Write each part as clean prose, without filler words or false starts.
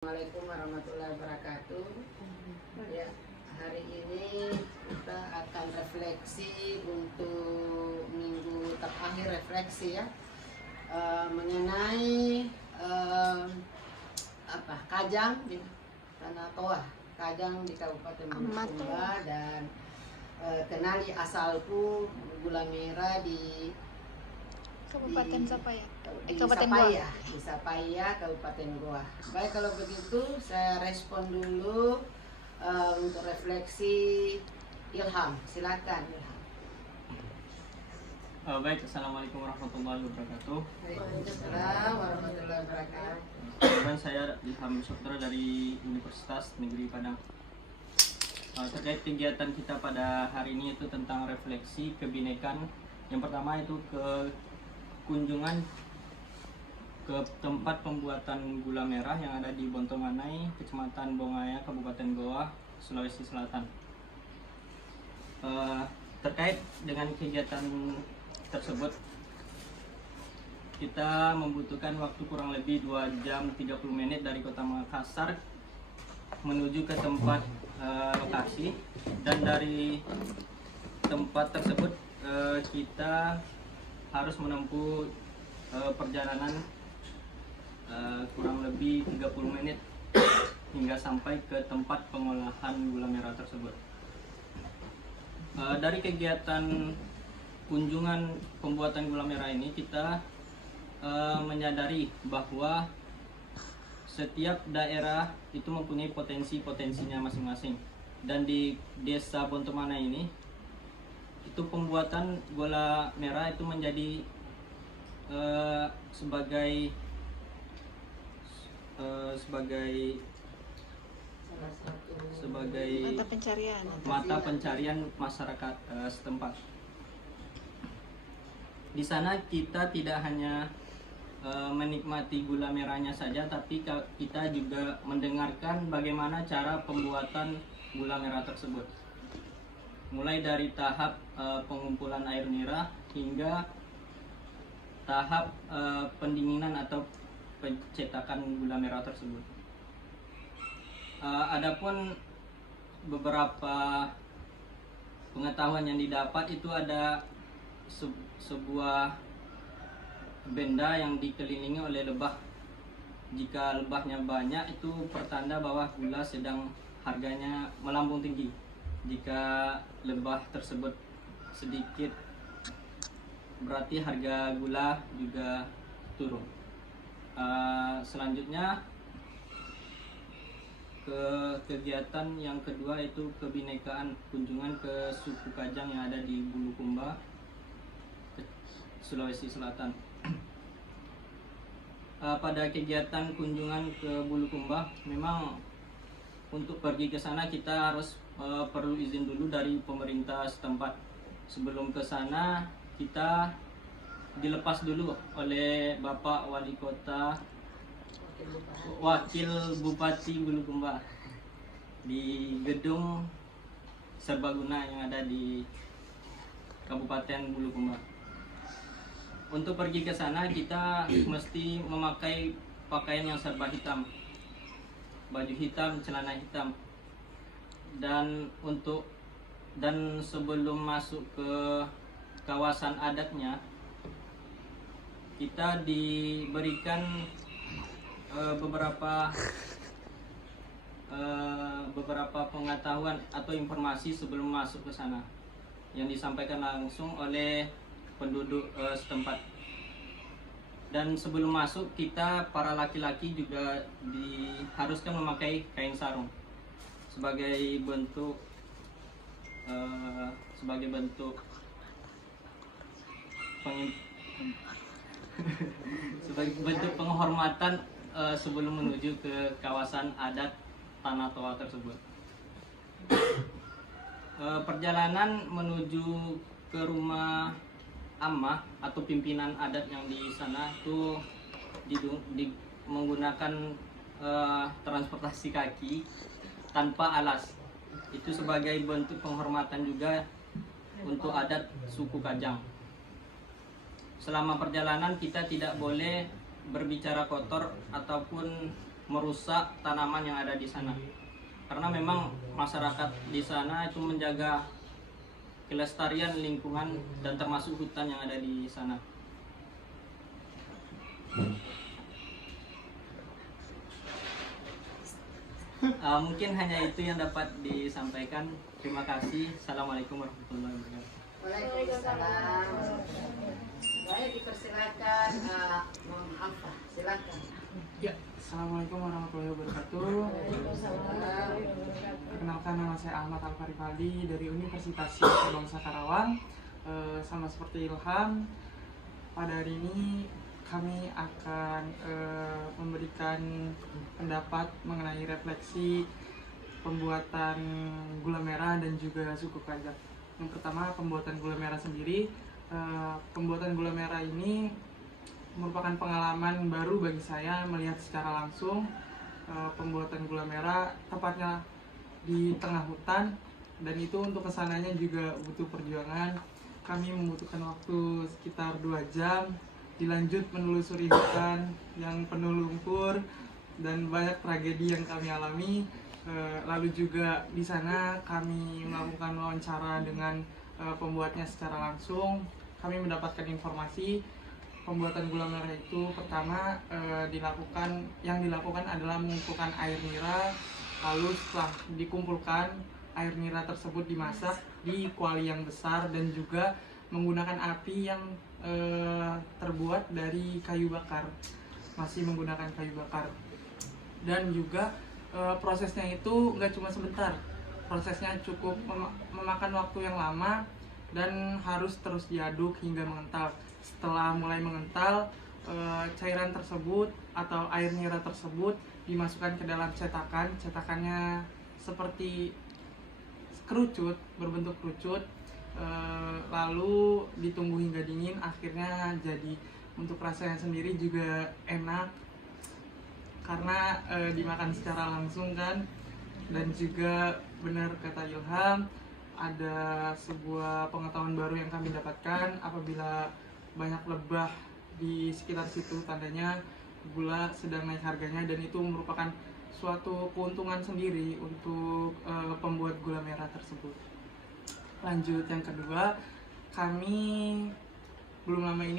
Assalamualaikum warahmatullahi wabarakatuh. Ya, hari ini kita akan refleksi untuk minggu terakhir refleksi ya, mengenai Kajang di Tanah Toa, Kajang di Kabupaten Bulukumba, dan kenali asalku gula merah di Kabupaten Sapaya. Di Sapaya, Kabupaten Goa. Baik, kalau begitu saya respon dulu untuk refleksi Ilham. Silakan Ilham. Baik, Assalamualaikum warahmatullahi wabarakatuh. Waalaikumsalam warahmatullahi wabarakatuh. Dan saya Ilham Saputra dari Universitas Negeri Padang. Terkait kegiatan kita pada hari ini itu tentang refleksi kebinekaan. Yang pertama itu kunjungan ke tempat pembuatan gula merah yang ada di Bontomanai, Kecamatan Bongaya, Kabupaten Goa, Sulawesi Selatan. Terkait dengan kegiatan tersebut, kita membutuhkan waktu kurang lebih 2 jam 30 menit dari Kota Makassar menuju ke tempat lokasi, dan dari tempat tersebut kita harus menempuh perjalanan kurang lebih 30 menit hingga sampai ke tempat pengolahan gula merah tersebut. Dari kegiatan kunjungan pembuatan gula merah ini, kita menyadari bahwa setiap daerah itu mempunyai potensinya masing-masing, dan di desa Bontomanai ini itu pembuatan gula merah itu menjadi sebagai mata pencarian masyarakat setempat. Di sana kita tidak hanya menikmati gula merahnya saja, tapi kita juga mendengarkan bagaimana cara pembuatan gula merah tersebut, mulai dari tahap pengumpulan air merah hingga tahap pendinginan atau pencetakan gula merah tersebut. Adapun beberapa pengetahuan yang didapat itu ada sebuah benda yang dikelilingi oleh lebah. Jika lebahnya banyak, itu pertanda bahwa gula sedang harganya melambung tinggi. Jika lebah tersebut sedikit, berarti harga gula juga turun. Selanjutnya ke kegiatan yang kedua, itu kebinekaan, kunjungan ke suku Kajang yang ada di Bulukumba, Sulawesi Selatan. Pada kegiatan kunjungan ke Bulukumba, memang untuk pergi ke sana kita harus perlu izin dulu dari pemerintah setempat. Sebelum ke sana kita dilepas dulu oleh Bapak Wali Kota, Wakil Bupati Bulukumba, di gedung serbaguna yang ada di Kabupaten Bulukumba. Untuk pergi ke sana kita mesti memakai pakaian yang serba hitam, baju hitam, celana hitam, dan sebelum masuk ke kawasan adatnya, kita diberikan beberapa pengetahuan atau informasi sebelum masuk ke sana, yang disampaikan langsung oleh penduduk setempat. Dan sebelum masuk, kita para laki-laki juga diharuskan memakai kain sarung sebagai bentuk penghormatan sebelum menuju ke kawasan adat Tanah Toa tersebut. Perjalanan menuju ke rumah Ammah atau pimpinan adat yang di sana itu menggunakan transportasi kaki tanpa alas. Itu sebagai bentuk penghormatan juga untuk adat suku Kajang. Selama perjalanan kita tidak boleh berbicara kotor ataupun merusak tanaman yang ada di sana. Karena memang masyarakat di sana itu menjaga kelestarian lingkungan dan termasuk hutan yang ada di sana. Mungkin hanya itu yang dapat disampaikan. Terima kasih. Assalamualaikum warahmatullahi wabarakatuh. Waalaikumsalam. Baik, dipersilakan Mohon Alfa, silakan. Ya, Assalamualaikum warahmatullahi wabarakatuh. Waalaikumsalam. Perkenalkan, nama saya Ahmad Alfarifaldi dari Universitas Islam Bangsa Karawang. Sama seperti Ilham, pada hari ini kami akan memberikan pendapat mengenai refleksi pembuatan gula merah dan juga suku kajang. Yang pertama, pembuatan gula merah sendiri. Pembuatan gula merah ini merupakan pengalaman baru bagi saya melihat secara langsung pembuatan gula merah, tepatnya di tengah hutan, dan itu untuk kesananya juga butuh perjuangan. Kami membutuhkan waktu sekitar 2 jam, dilanjut menelusuri hutan yang penuh lumpur dan banyak tragedi yang kami alami. Lalu juga di sana kami melakukan wawancara dengan pembuatnya secara langsung. Kami mendapatkan informasi pembuatan gula merah itu pertama yang dilakukan adalah mengumpulkan air nira, lalu setelah dikumpulkan air nira tersebut dimasak di kuali yang besar dan juga menggunakan api yang terbuat dari kayu bakar, masih menggunakan kayu bakar. Dan juga prosesnya itu nggak cuma sebentar, prosesnya cukup memakan waktu yang lama dan harus terus diaduk hingga mengental. Setelah mulai mengental, cairan tersebut atau air nira tersebut dimasukkan ke dalam cetakan. Cetakannya seperti kerucut, berbentuk kerucut, lalu ditunggu hingga dingin. Akhirnya jadi. Untuk rasanya sendiri juga enak karena dimakan secara langsung kan. Dan juga benar kata Ilham, ada sebuah pengetahuan baru yang kami dapatkan. Apabila banyak lebah di sekitar situ, tandanya gula sedang naik harganya, dan itu merupakan suatu keuntungan sendiri untuk pembuat gula merah tersebut. Lanjut, yang kedua, kami belum lama ini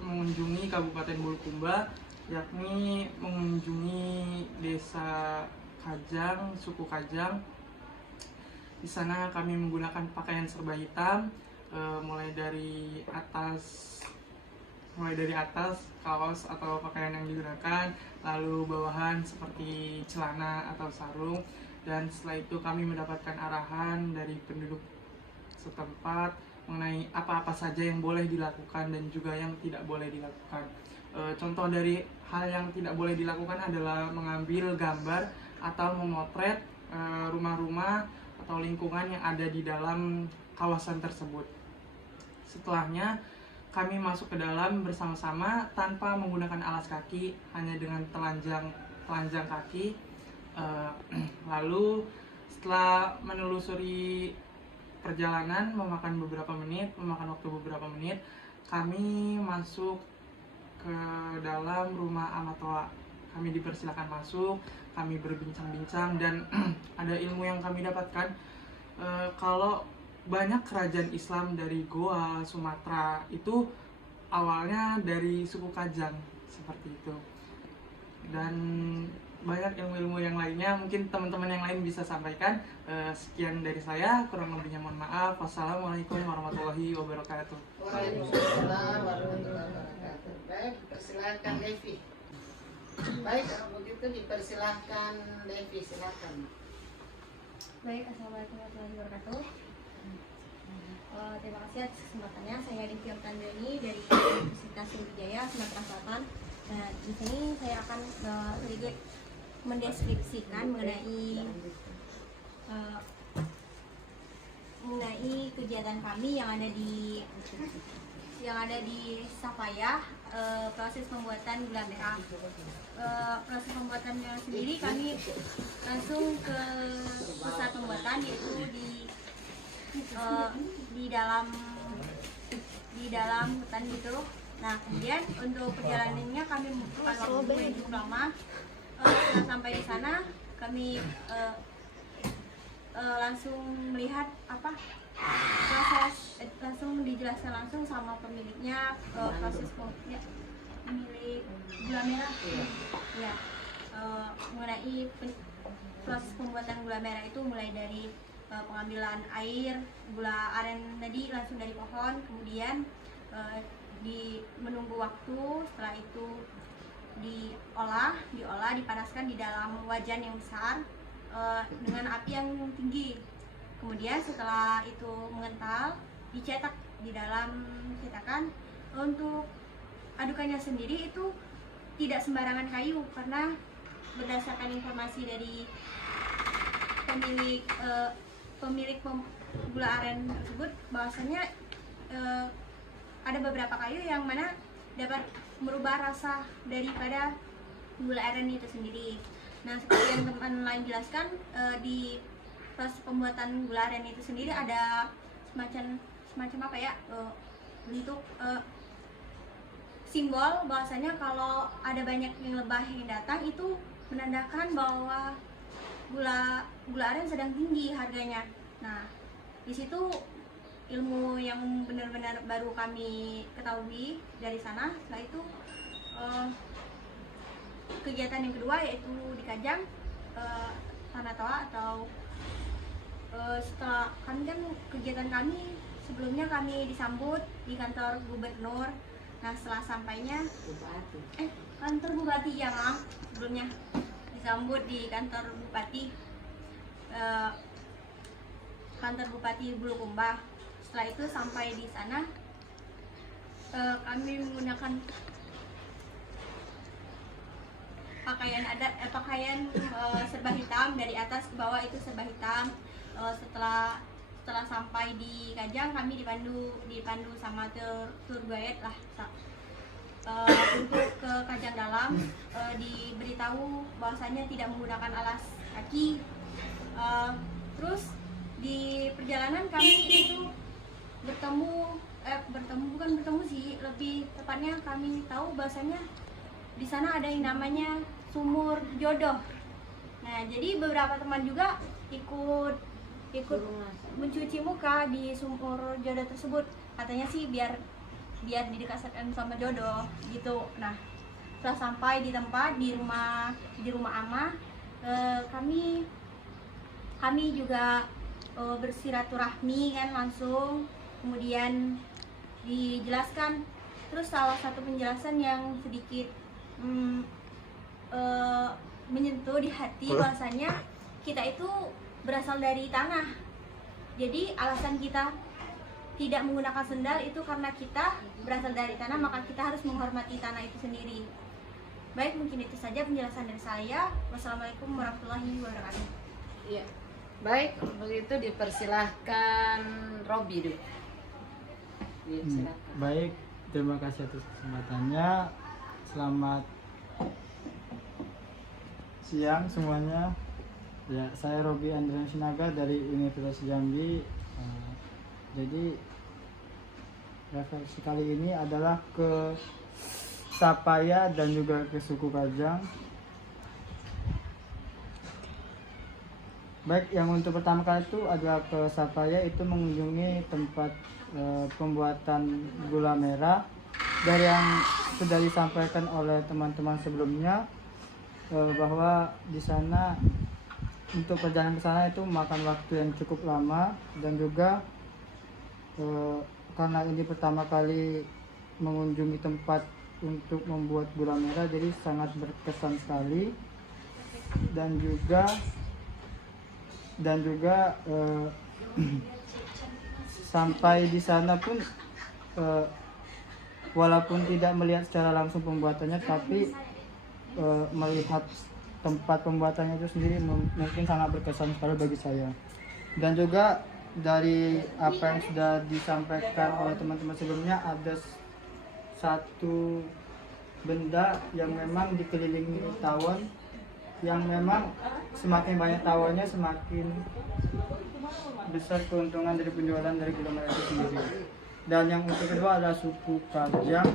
mengunjungi Kabupaten Bulukumba, yakni mengunjungi desa Kajang, suku Kajang. Di sana kami menggunakan pakaian serba hitam, mulai dari atas kaos atau pakaian yang digunakan, lalu bawahan seperti celana atau sarung. Dan setelah itu kami mendapatkan arahan dari penduduk setempat mengenai apa-apa saja yang boleh dilakukan dan juga yang tidak boleh dilakukan. Contoh dari hal yang tidak boleh dilakukan adalah mengambil gambar atau memotret rumah-rumah atau lingkungan yang ada di dalam kawasan tersebut. Setelahnya kami masuk ke dalam bersama-sama tanpa menggunakan alas kaki, hanya dengan telanjang kaki. Lalu setelah menelusuri perjalanan memakan waktu beberapa menit, kami masuk ke dalam rumah Amatoa. Kami dipersilakan masuk, kami berbincang-bincang, dan ada ilmu yang kami dapatkan kalau banyak kerajaan Islam dari Goa, Sumatera itu awalnya dari suku Kajang, seperti itu. Dan banyak ilmu-ilmu yang lainnya mungkin teman-teman yang lain bisa sampaikan. Sekian dari saya, kurang lebihnya mohon maaf. Wassalamualaikum warahmatullahi wabarakatuh. Waalaikumsalam warahmatullahi wabarakatuh. Baik, persilahkan Devi. Baik, kalau begitu dipersilahkan Devi, silakan. Baik, assalamualaikum warahmatullahi wabarakatuh. Terima kasih atas kesempatannya. Saya Devi Oktanjani dari Universitas Sriwijaya, Sumatera Selatan. Nah, di sini saya akan sedikit mendeskripsikan mengenai kegiatan kami yang ada di Sapaya, proses pembuatan gula merah. Proses pembuatannya sendiri kami langsung ke pusat pembuatan, yaitu di dalam hutan gitu. Nah, kemudian untuk perjalanannya kami membutuhkan waktu yang cukup lama. Setelah sampai di sana, kami langsung melihat proses, langsung dijelaskan langsung sama pemiliknya proses pemilik gula merah ya, mengenai proses pembuatan gula merah itu mulai dari pengambilan air gula aren tadi langsung dari pohon, kemudian menunggu waktu, setelah itu diolah, dipanaskan di dalam wajan yang besar dengan api yang tinggi. Kemudian setelah itu mengental, dicetak di dalam cetakan. Untuk adukannya sendiri itu tidak sembarangan kayu, karena berdasarkan informasi dari pemilik gula aren tersebut, bahwasanya ada beberapa kayu yang mana dapat merubah rasa daripada gula aren itu sendiri. Nah, seperti yang teman lain jelaskan, di proses pembuatan gula aren itu sendiri ada semacam apa ya, bentuk simbol bahwasanya kalau ada banyak yang lebah yang datang itu menandakan bahwa gula aren sedang tinggi harganya. Nah, di situ ilmu yang benar-benar baru kami ketahui dari sana. Setelah itu kegiatan yang kedua yaitu di Kajang, Tanah Toa atau setelah kegiatan kami sebelumnya kami disambut di kantor gubernur. Nah, setelah sampainya kantor bupati ya Mang, sebelumnya disambut di kantor bupati, kantor bupati Bulukumba. Setelah itu sampai di sana kami menggunakan pakaian adat, pakaian serba hitam, dari atas ke bawah itu serba hitam. Setelah sampai di Kajang, kami dipandu sama tour guide lah untuk ke Kajang dalam. Diberitahu bahwasanya tidak menggunakan alas kaki. Terus di perjalanan kami itu bukan bertemu sih, lebih tepatnya kami tahu bahwasanya di sana ada yang namanya sumur jodoh. Nah, jadi beberapa teman juga ikut mencuci muka di sumur jodoh tersebut, katanya sih biar didekatkan sama jodoh gitu. Nah, setelah sampai di tempat di rumah Ama, kami juga bersiraturahmi kan langsung, kemudian dijelaskan. Terus salah satu penjelasan yang sedikit menyentuh di hati, bahwasanya kita itu berasal dari tanah. Jadi alasan kita tidak menggunakan sendal itu karena kita berasal dari tanah, maka kita harus menghormati tanah itu sendiri. Baik, mungkin itu saja penjelasan dari saya. Wassalamualaikum warahmatullahi wabarakatuh. Iya. Baik, begitu dipersilahkan Robi dulu. Baik, terima kasih atas kesempatannya. Selamat siang semuanya. Ya, saya Robi Andrian Sinaga dari Universitas Jambi. Jadi refleksi kali ini adalah ke Sapaya dan juga ke suku Kajang. Baik, yang untuk pertama kali itu adalah ke Sapaya, itu mengunjungi tempat pembuatan gula merah. Dari yang sudah disampaikan oleh teman-teman sebelumnya, bahwa di sana untuk perjalanan ke sana itu makan waktu yang cukup lama, dan juga karena ini pertama kali mengunjungi tempat untuk membuat gula merah, jadi sangat berkesan sekali. Dan juga sampai di sana pun walaupun tidak melihat secara langsung pembuatannya, tapi melihat tempat pembuatannya itu sendiri mungkin sangat berkesan sekali bagi saya. Dan juga dari apa yang sudah disampaikan oleh teman-teman sebelumnya, ada satu benda yang memang dikelilingi tawon, yang memang semakin banyak tawonnya semakin besar keuntungan dari penjualan dari gula merah itu sendiri. Dan yang untuk kedua adalah suku Kajang.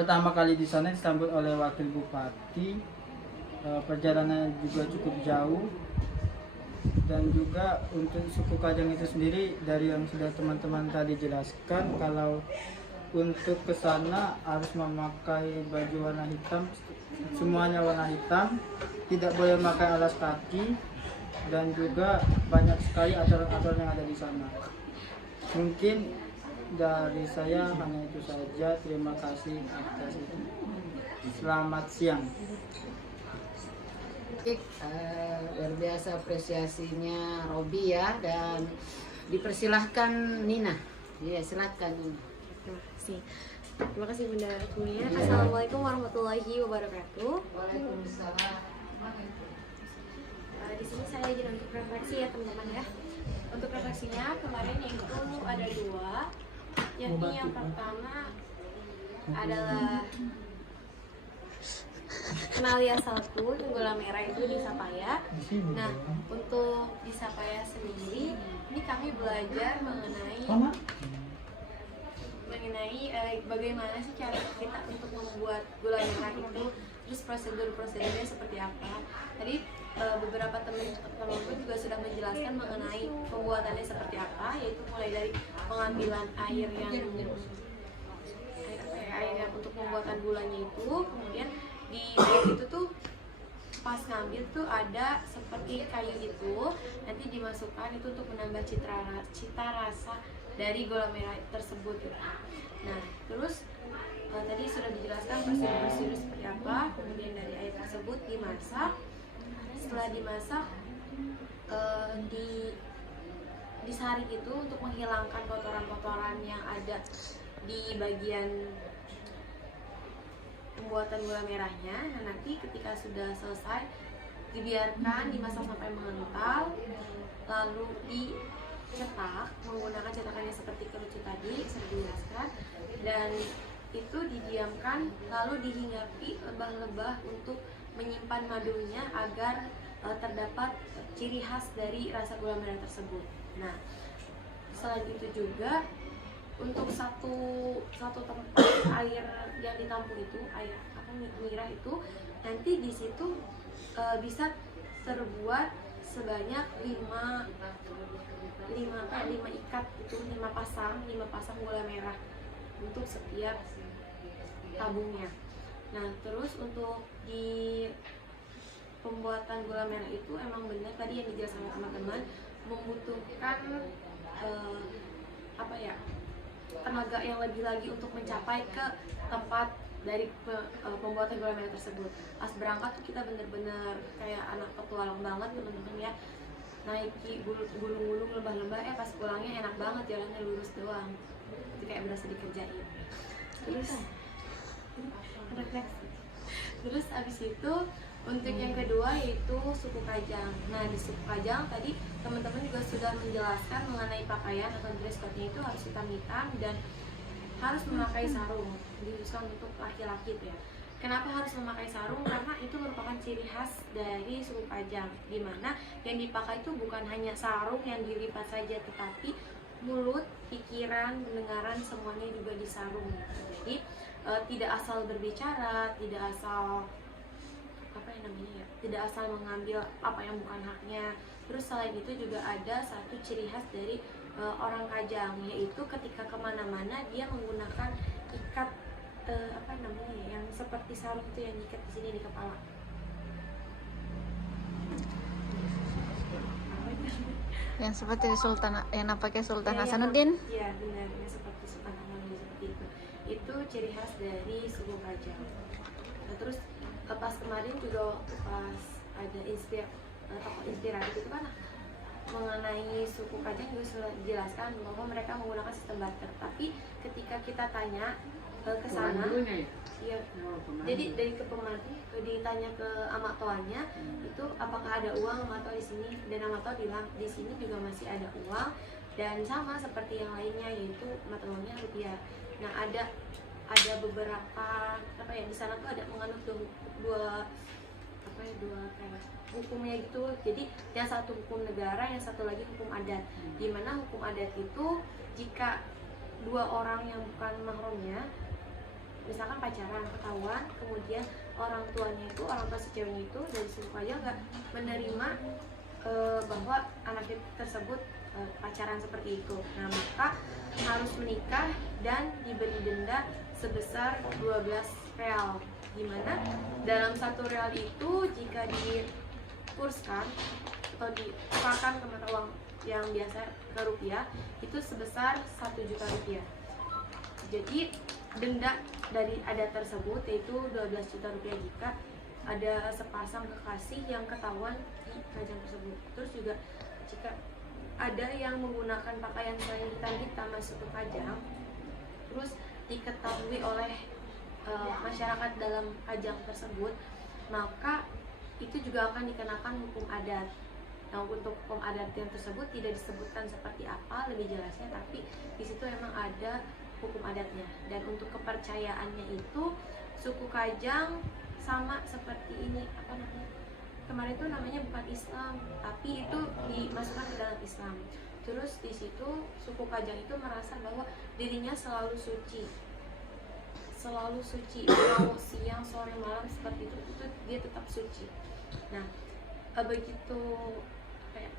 pertama kali di sana disambut oleh wakil bupati. Perjalanan juga cukup jauh, dan juga untuk suku Kajang itu sendiri dari yang sudah teman-teman tadi jelaskan, kalau untuk ke sana harus memakai baju warna hitam, semuanya warna hitam, tidak boleh memakai alas kaki, dan juga banyak sekali aturan-aturan yang ada di sana. Mungkin dari saya hanya itu saja. Terima kasih atas itu. Selamat siang. Luar biasa apresiasinya Robi ya, dan dipersilahkan Nina. Iya, silahkan Nina. Terima kasih Bunda Kumia. Assalamualaikum warahmatullahi wabarakatuh. Waalaikumsalam. Di sini saya izin untuk refleksi ya teman-teman ya. Untuk refleksinya kemarin itu ada dua, yakni yang pertama adalah kenali asalku gula merah itu di Sapaya. Nah, untuk di Sapaya sendiri ini kami belajar mengenai bagaimana sih cara kita untuk membuat gula merah itu, terus prosedurnya seperti apa. Tadi beberapa teman-temanku juga sudah menjelaskan mengenai pembuatannya seperti apa, yaitu mulai dari pengambilan air yang untuk pembuatan gulanya itu, kemudian di air itu tuh pas ngambil tuh ada seperti kayu itu, nanti dimasukkan itu untuk menambah cita rasa dari gula merah tersebut gitu. Nah terus tadi sudah dijelaskan prosedur seperti apa, kemudian dari air tersebut dimasak. Setelah dimasak disaring itu untuk menghilangkan kotoran-kotoran yang ada di bagian pembuatan gula merahnya. Nah nanti ketika sudah selesai dibiarkan dimasak sampai mengental, lalu dicetak menggunakan cetakannya seperti kerucut tadi sudah dijelaskan, dan itu didiamkan lalu dihinggapi lebah-lebah untuk menyimpan madunya agar terdapat ciri khas dari rasa gula merah tersebut. Nah selain itu juga untuk satu tempat air yang ditampung itu, air nira itu, nanti di situ bisa terbuat sebanyak 5 ikat itu, 5 pasang gula merah untuk setiap tabungnya. Nah terus untuk di pembuatan gula merah itu emang benar tadi yang dijelaskan sama teman-teman, membutuhkan tenaga yang lebih lagi untuk mencapai ke tempat dari pembuatan gula merah tersebut. Pas berangkat tuh kita bener-bener kayak anak petualang banget teman-teman ya, naiki gunung-gunung, lembah-lembah, pas pulangnya enak banget, jalannya lurus doang, itu kayak berasa dikerjain. Terus abis itu untuk yang kedua yaitu suku Kajang. Nah di suku Kajang tadi teman-teman juga sudah menjelaskan mengenai pakaian atau dress code-nya itu harus hitam-hitam dan harus memakai sarung, diusahakan untuk laki-laki ya. Kenapa harus memakai sarung? Karena itu merupakan ciri khas dari suku Kajang, dimana yang dipakai itu bukan hanya sarung yang dilipat saja, tetapi mulut, pikiran, pendengaran semuanya juga disarung. Jadi tidak asal berbicara, tidak asal tidak asal mengambil apa yang bukan haknya. Terus selain itu juga ada satu ciri khas dari orang Kajang, yaitu ketika kemana-mana dia menggunakan ikat yang seperti sarung itu yang diikat di sini di kepala. Yang seperti Sultan yang nampaknya Sultan Hasanuddin. Iya benar, yang seperti Sultan Hasanuddin seperti itu. Itu ciri khas dari suku Kajang. Nah, terus pas kemarin juga pas ada tokoh inspiratif itu kan mengenai suku Kajang juga sudah dijelaskan bahwa mereka menggunakan sistem barter. Tapi ketika kita tanya ke sana, ya, jadi dari ke pemerhati ditanya ke amatoannya itu apakah ada uang amato di sini, dan amato bilang di sini juga masih ada uang dan sama seperti yang lainnya, yaitu mata uangnya rupiah. Nah ada beberapa di sana tuh ada mengandung dua kayak hukumnya gitu. Jadi yang satu hukum negara, yang satu lagi hukum adat. Dimana hukum adat itu jika dua orang yang bukan mahramnya misalkan pacaran ketahuan, kemudian orang tua si ceweknya itu dari suku Kajang nggak menerima bahwa anak tersebut pacaran seperti itu. Nah, maka harus menikah dan diberi denda sebesar 12 real. Dimana dalam 1 real itu jika dikurskan atau ditukarkan ke mata uang yang biasa ke rupiah itu sebesar 1 juta rupiah. Jadi denda dari adat tersebut yaitu 12 juta rupiah jika ada sepasang kekasih yang ketahuan di Kajang tersebut. Terus juga jika ada yang menggunakan pakaian selain hitam suku Kajang, terus diketahui oleh masyarakat dalam Kajang tersebut, maka itu juga akan dikenakan hukum adat. Nah, untuk hukum adat yang tersebut tidak disebutkan seperti apa lebih jelasnya, tapi di situ emang ada hukum adatnya. Dan untuk kepercayaannya itu suku Kajang sama seperti ini, apa namanya? Kemarin itu namanya bukan Islam, tapi itu dimasukkan ke dalam Islam. Terus di situ suku Kajang itu merasa bahwa dirinya selalu suci, mau siang sore malam seperti itu dia tetap suci. Nah, begitu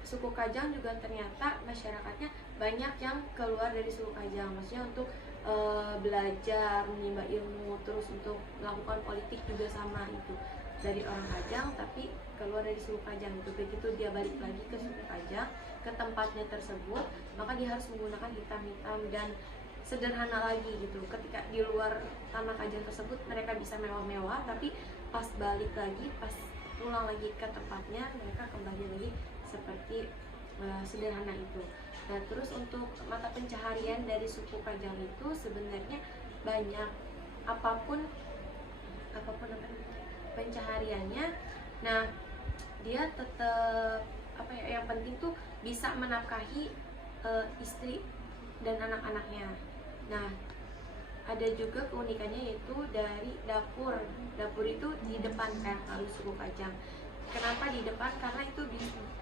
suku Kajang juga ternyata masyarakatnya banyak yang keluar dari suku Kajang, maksudnya untuk belajar, menimba ilmu, terus untuk melakukan politik juga sama itu dari orang Kajang, tapi keluar dari suku Kajang itu. Begitu dia balik lagi ke suku Kajang, ke tempatnya tersebut, maka dia harus menggunakan hitam-hitam dan sederhana lagi gitu. Ketika di luar tanah Kajang tersebut mereka bisa mewah-mewah, tapi pas balik lagi, pas pulang lagi ke tempatnya, mereka kembali lagi seperti sederhana itu. Nah, terus untuk mata pencaharian dari suku Kajang itu sebenarnya banyak, apapun pencahariannya. Nah, dia tetap yang penting tuh bisa menafkahi istri dan anak-anaknya. Nah, ada juga keunikannya yaitu dari dapur. Dapur itu di depan kalau suku Kajang. Kenapa di depan? Karena itu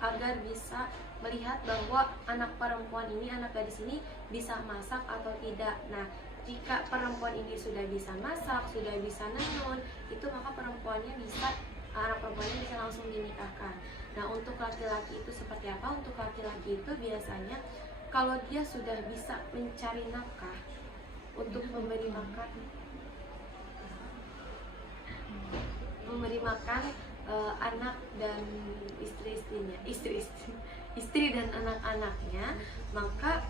agar bisa melihat bahwa anak perempuan ini, anak gadis ini bisa masak atau tidak. Nah, jika perempuan ini sudah bisa masak, sudah bisa nenun, itu maka anak perempuannya bisa langsung dinikahkan. Nah, untuk laki-laki itu seperti apa? Untuk laki-laki itu biasanya kalau dia sudah bisa mencari nafkah untuk memberi makan anak dan istri dan anak-anaknya, maka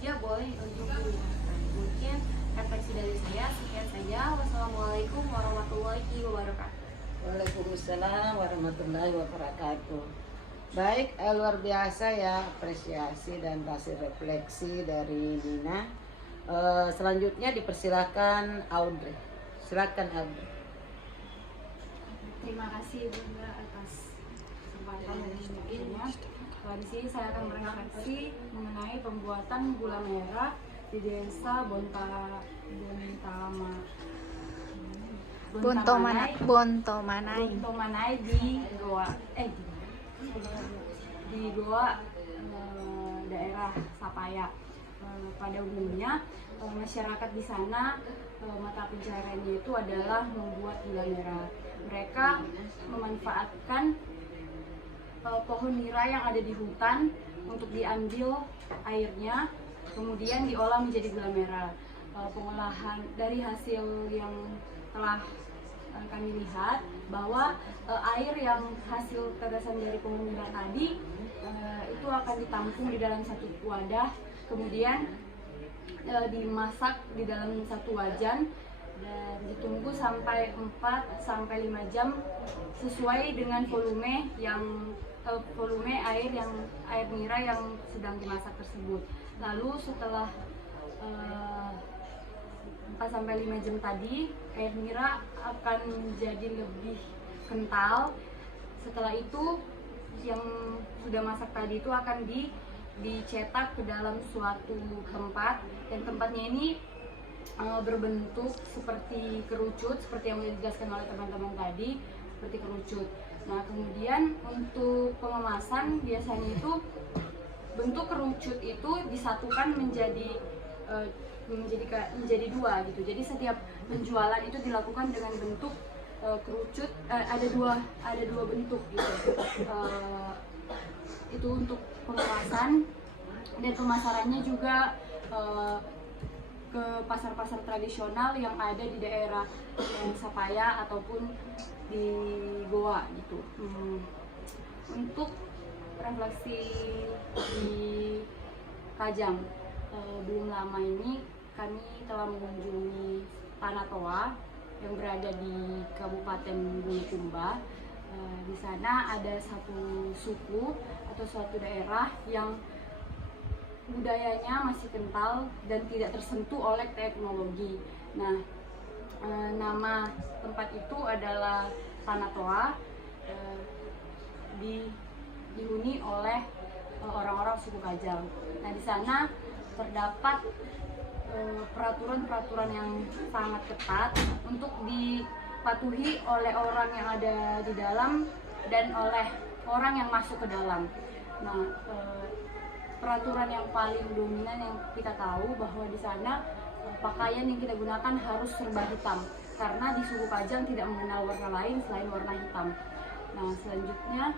dia boleh untuk menikahkan. Mungkin refleksi dari saya sekian saja. Wassalamualaikum warahmatullahi wabarakatuh. Waalaikumsalam warahmatullahi wabarakatuh. Baik, luar biasa ya apresiasi dan hasil refleksi dari Nina. Selanjutnya dipersilakan Audrey. Silakan Audrey. Terima kasih Bunda atas kesempatan dan waktunya. Di sini saya akan merefleksi mengenai pembuatan gula merah di desa Bontomanai di Goa daerah Sapaya. Pada umumnya masyarakat di sana mata pencahariannya itu adalah membuat gula merah. Mereka memanfaatkan pohon nira yang ada di hutan untuk diambil airnya, kemudian diolah menjadi gula merah. Pengolahan dari hasil yang telah kami lihat bahwa air yang hasil tegasan dari pohon nira tadi itu akan ditampung di dalam satu wadah, kemudian dimasak di dalam satu wajan dan ditunggu sampai 4-5 jam sesuai dengan volume air nira yang sedang dimasak tersebut. Lalu setelah 4-5 jam tadi, air nira akan menjadi lebih kental. Setelah itu yang sudah masak tadi itu akan dicetak ke dalam suatu tempat, dan tempatnya ini berbentuk seperti kerucut, seperti yang dijelaskan oleh teman-teman tadi, seperti kerucut. Nah, kemudian untuk pengemasan biasanya itu bentuk kerucut itu disatukan menjadi menjadi dua gitu. Jadi setiap penjualan itu dilakukan dengan bentuk kerucut, ada dua bentuk gitu. Itu untuk pengemasan dan pemasarannya juga ke pasar-pasar tradisional yang ada di daerah Sapaya ataupun di Goa gitu. Untuk refleksi di Kajang, belum lama ini kami telah mengunjungi Tanah Toa yang berada di Kabupaten Bulukumba. Di sana ada satu suku atau suatu daerah yang budayanya masih kental dan tidak tersentuh oleh teknologi. Nah, nama tempat itu adalah Tanah Toa, dihuni oleh orang-orang suku Kajang. Nah, di sana terdapat peraturan-peraturan yang sangat ketat untuk dipatuhi oleh orang yang ada di dalam dan oleh orang yang masuk ke dalam. Nah, peraturan yang paling dominan yang kita tahu bahwa di sana pakaian yang kita gunakan harus serba hitam karena di suku Kajang tidak mengenal warna lain selain warna hitam. Nah, selanjutnya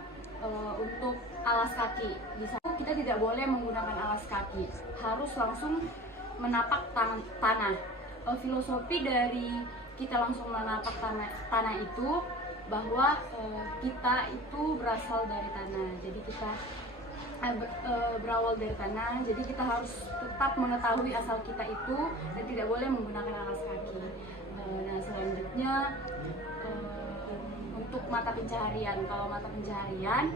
untuk alas kaki, di sana kita tidak boleh menggunakan alas kaki, harus langsung menapak tanah. Filosofi dari kita langsung menapak tanah itu bahwa kita itu berasal dari tanah, jadi kita berawal dari tanah, jadi kita harus tetap mengetahui asal kita itu dan tidak boleh menggunakan alas kaki. Nah, selanjutnya untuk mata pencaharian, kalau mata pencaharian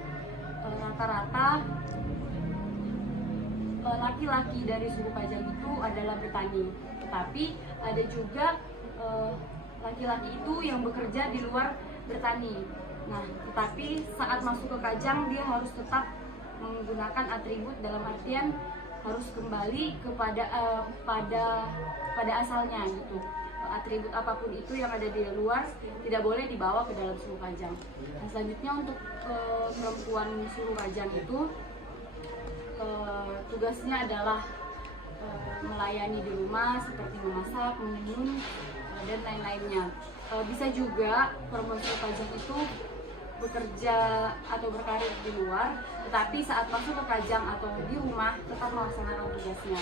rata-rata laki-laki dari suku Kajang itu adalah bertani, tetapi ada juga laki-laki itu yang bekerja di luar bertani. Nah, tetapi saat masuk ke Kajang dia harus tetap menggunakan atribut, dalam artian harus kembali kepada pada asalnya gitu. Atribut apapun itu yang ada di luar tidak boleh dibawa ke dalam suku Kajang. Nah, selanjutnya untuk perempuan suku Kajang itu tugasnya adalah melayani di rumah seperti memasak, meminum, dan lain-lainnya. Bisa juga perempuan suku Kajang itu bekerja atau berkarir di luar, tetapi saat masuk ke Kajang atau di rumah tetap melaksanakan tugasnya.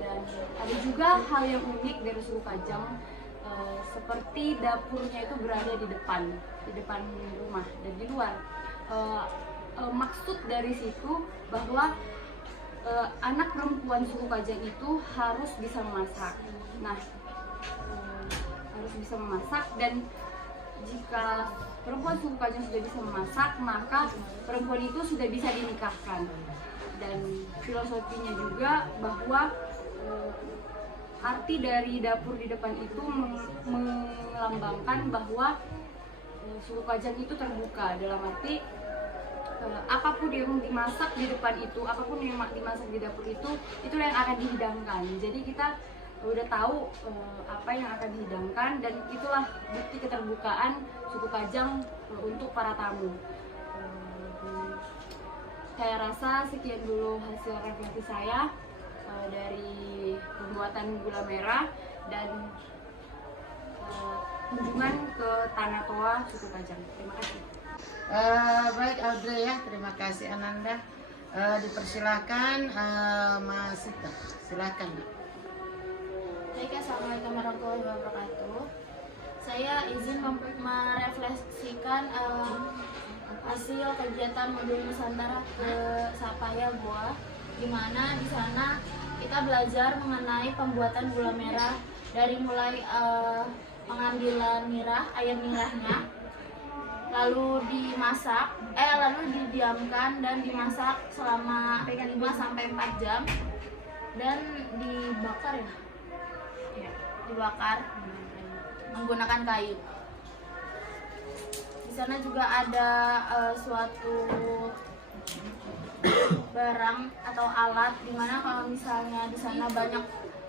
Dan ada juga hal yang unik dari suku Kajang, seperti dapurnya itu berada di depan rumah dan di luar. Maksud dari situ bahwa anak perempuan suku Kajang itu harus bisa memasak. Nah, harus bisa memasak, dan jika perempuan suku Kajang sudah bisa memasak, maka perempuan itu sudah bisa dinikahkan. Dan filosofinya juga bahwa arti dari dapur di depan itu melambangkan bahwa suku Kajang itu terbuka, dalam arti apapun yang dimasak di depan itu, apapun yang dimasak di dapur itu yang akan dihidangkan. Jadi kita udah tahu apa yang akan dihidangkan, dan itulah bukti keterbukaan suku Kajang untuk para tamu. Saya rasa sekian dulu hasil refleksi saya dari pembuatan gula merah dan kunjungan ke Tanah Toa suku Kajang. Terima kasih. Baik Audrey ya, terima kasih Ananda. Dipersilakan Mas Sita, silakan. Baik, assalamualaikum warahmatullahi wabarakatuh. Saya izin merefleksikan hasil kegiatan modul Nusantara ke Sapaya Goa, di mana di sana kita belajar mengenai pembuatan gula merah dari mulai pengambilan nirah, air nirahnya, lalu dimasak, lalu didiamkan dan dimasak selama 5-4 jam dan dibakar dibakar menggunakan kayu. Di sana juga ada suatu barang atau alat dimana kalau misalnya di sana banyak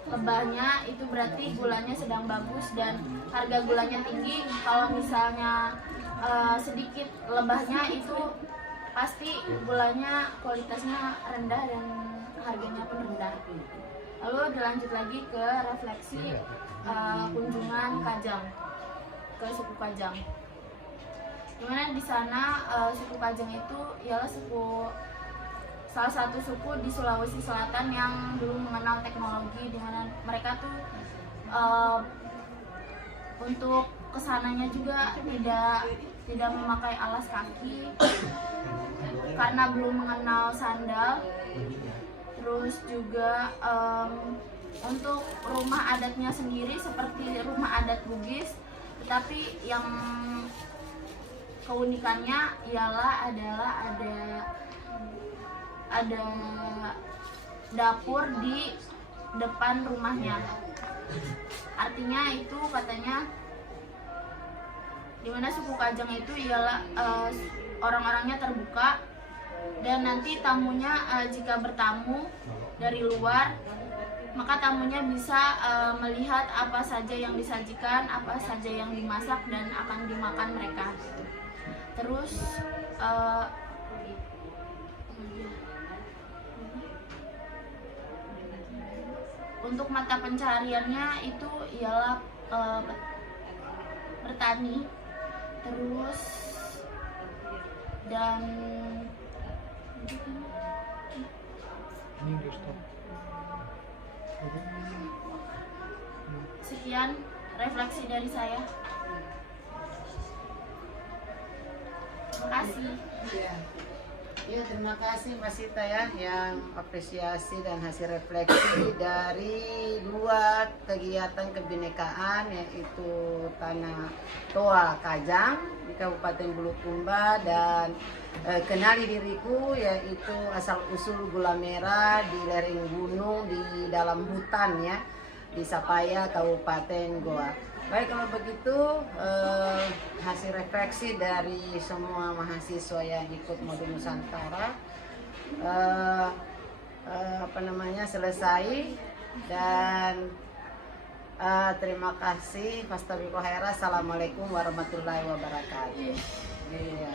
lebahnya, itu berarti gulanya sedang bagus dan harga gulanya tinggi. Kalau misalnya sedikit lebahnya, itu pasti gulanya kualitasnya rendah dan harganya pun rendah. Lalu dilanjut lagi ke refleksi kunjungan Kajang ke suku Kajang. Dimana di sana suku Kajang itu ialah salah satu suku di Sulawesi Selatan yang belum mengenal teknologi, di mana mereka tuh untuk kesananya juga tidak memakai alas kaki karena belum mengenal sandal. Terus juga untuk rumah adatnya sendiri seperti rumah adat Bugis, tetapi yang keunikannya adalah ada dapur di depan rumahnya. Artinya itu katanya dimana suku Kajang itu ialah orang-orangnya terbuka, dan nanti tamunya jika bertamu dari luar, maka tamunya bisa melihat apa saja yang disajikan, apa saja yang dimasak dan akan dimakan mereka. Terus untuk mata pencahariannya itu ialah bertani, terus dan sekian refleksi dari saya. Terima kasih. Ya, terima kasih Mbak Sita ya, yang apresiasi dan hasil refleksi dari 2 kegiatan kebinekaan, yaitu Tanah Toa Kajang di Kabupaten Bulukumba dan Kenali Diriku, yaitu asal usul gula merah di lereng gunung di dalam hutan ya, di Sapaya Kabupaten Goa. Baik, kalau begitu hasil refleksi dari semua mahasiswa yang ikut modul Nusantara selesai, dan terima kasih. Fastabiqul khairat. Assalamualaikum warahmatullahi wabarakatuh.